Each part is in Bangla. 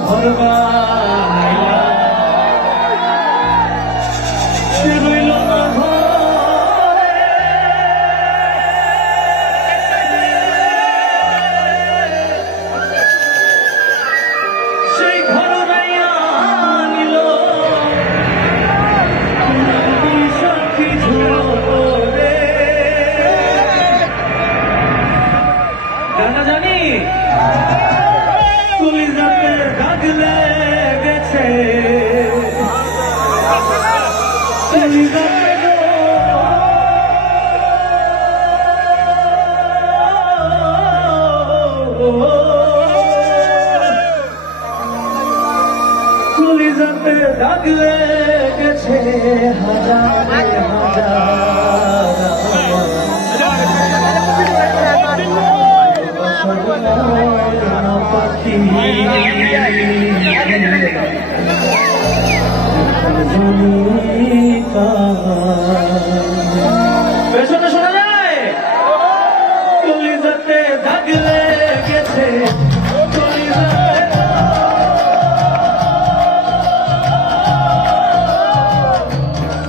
ঘর বানাইলাম সে রইল না ঘরে সেই ঘর রাইয়া নিল সাক্ষী ঝরে গানা জানি কলিজাতে দাগ লেগেছে কলিজাতে কলিজাতে দাগ লেগেছে হাজার পাখি পেছনে শোনা যায় কলিজাতে দাগ লেগেছে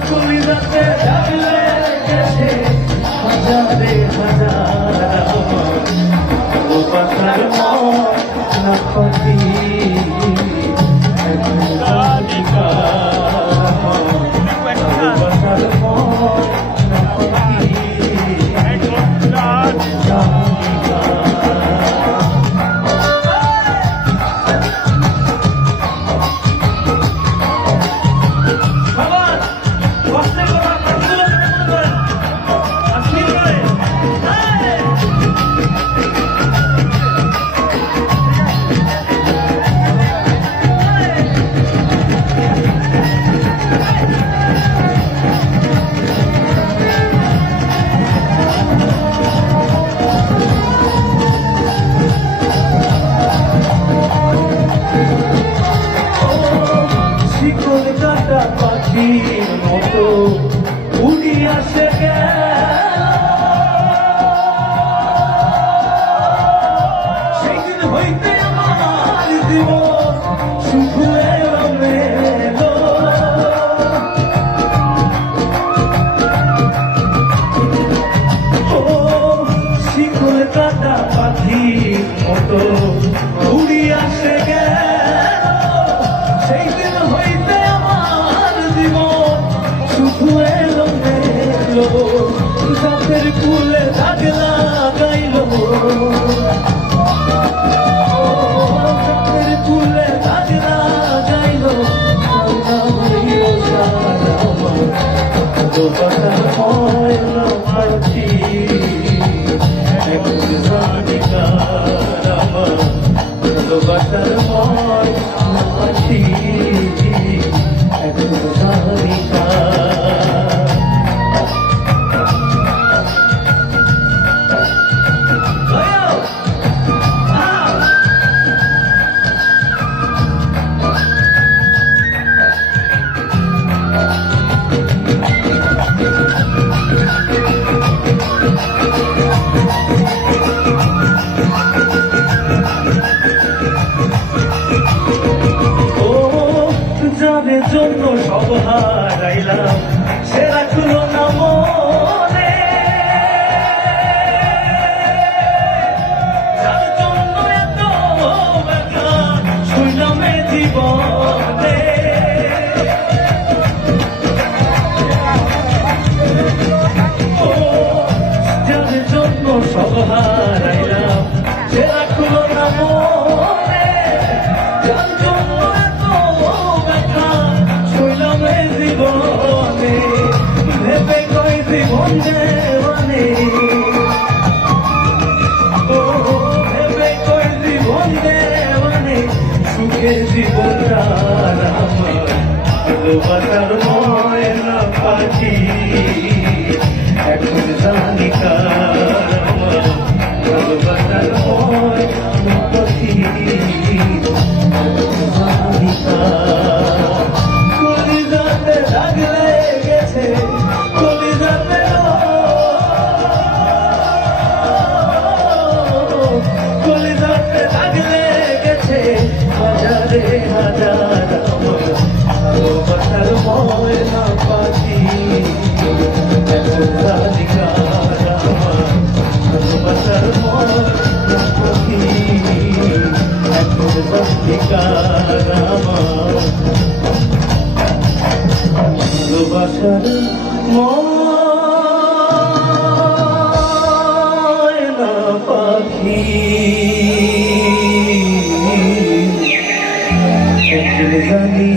কলিজাতে দাগ লেগেছে হাজারে হাজার পাতার না পাখি পাখির মতো উড়ি আসে সেদিন হইতে আমার জীবন শুধু এলো ও শিকল কাটা পাখির মতো উড়ি আসে সেই দিন হইতে গাছের ফুলে দাগ লাগাইল গাছের ফুলে দাগ লাগাইল পাখি বাসার পাখি যাদের জন্য সব হারাইলাম সে রাখলো না মনে যার জন্য এত ব্যথা শুনলাম জীবনে যাদের জন্য সব হারাইলাম সে রাখলো না মনে যার জন্য জীবনে ভেবে কই জীবন দেওয়ানে ও ভেবে কই জীবন দেওয়ানে সুখের জীবনটা আমার ভালোবাসার ময়না পাখি এখন জানি কার আমার ভালোবাসার ময়না পাখি জানি কার কলিজাতে দাগ লেগেছে কলিজাতে কলিজাতে দাগ লেগেছে হাজার ছাড়া ময়না পাখি জানি